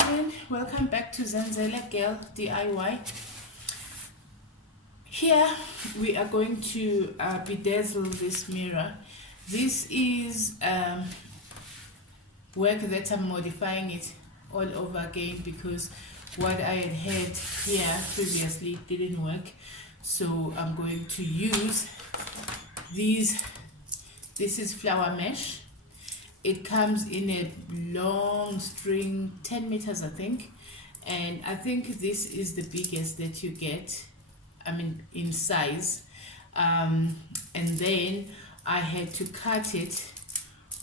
afternoon, welcome back to Zanzela Girl DIY. Here we are going to bedazzle this mirror. This is work that I'm modifying it all over again because what I had here previously didn't work. So I'm going to use these. This is flower mesh. It comes in a long string, 10 meters I think, and I think this is the biggest that you get, I mean in size, and then I had to cut it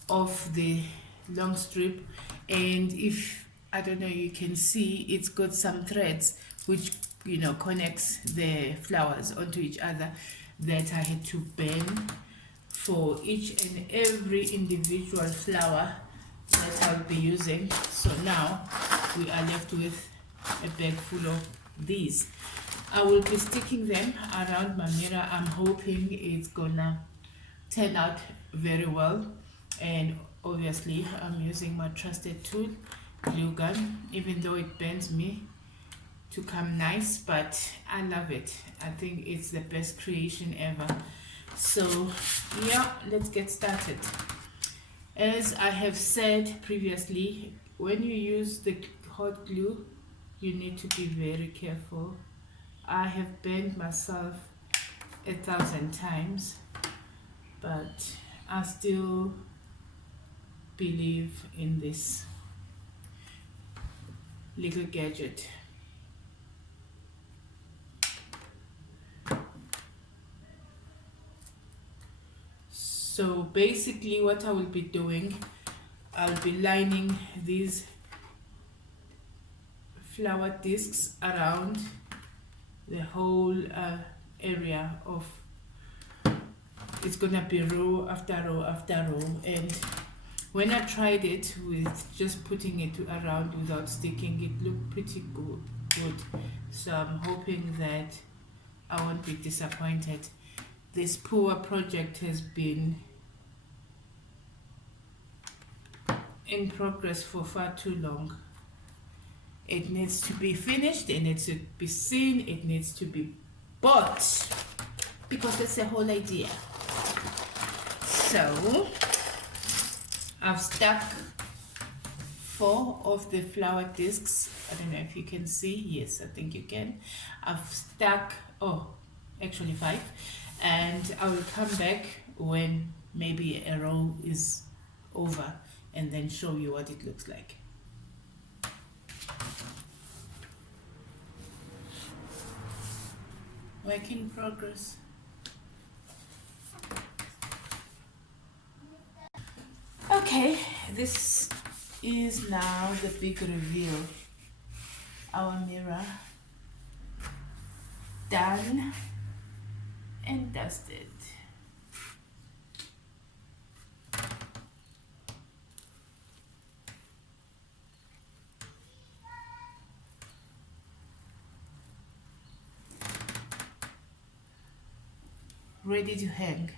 off the long strip, and if I don't know, you can see it's got some threads which connects the flowers onto each other that I had to bend for each and every individual flower that I'll be using. So now we are left with a bag full of these. I will be sticking them around my mirror. I'm hoping it's gonna turn out very well, and obviously I'm using my trusted tool, glue gun, even though it bends me to come nice, but I love it. I think it's the best creation ever. So yeah, let's get started. As I have said previously, when you use the hot glue, you need to be very careful. I have burned myself 1,000 times, but I still believe in this little gadget. So basically what I will be doing, I'll be lining these flower discs around the whole area of, it's gonna be row after row after row. And when I tried it with just putting it around without sticking, it looked pretty good. So I'm hoping that I won't be disappointed. This poor project has been in progress for far too long. It needs to be finished, it needs to be seen, it needs to be bought, because that's the whole idea. So I've stuck 4 of the flower discs. I don't know if you can see. Yes, I think you can. I've stuck, actually 5. And I will come back when maybe a row is over and then show you what it looks like. Work in progress. Okay, this is now the big reveal. Our mirror done and dusted. Ready to hang.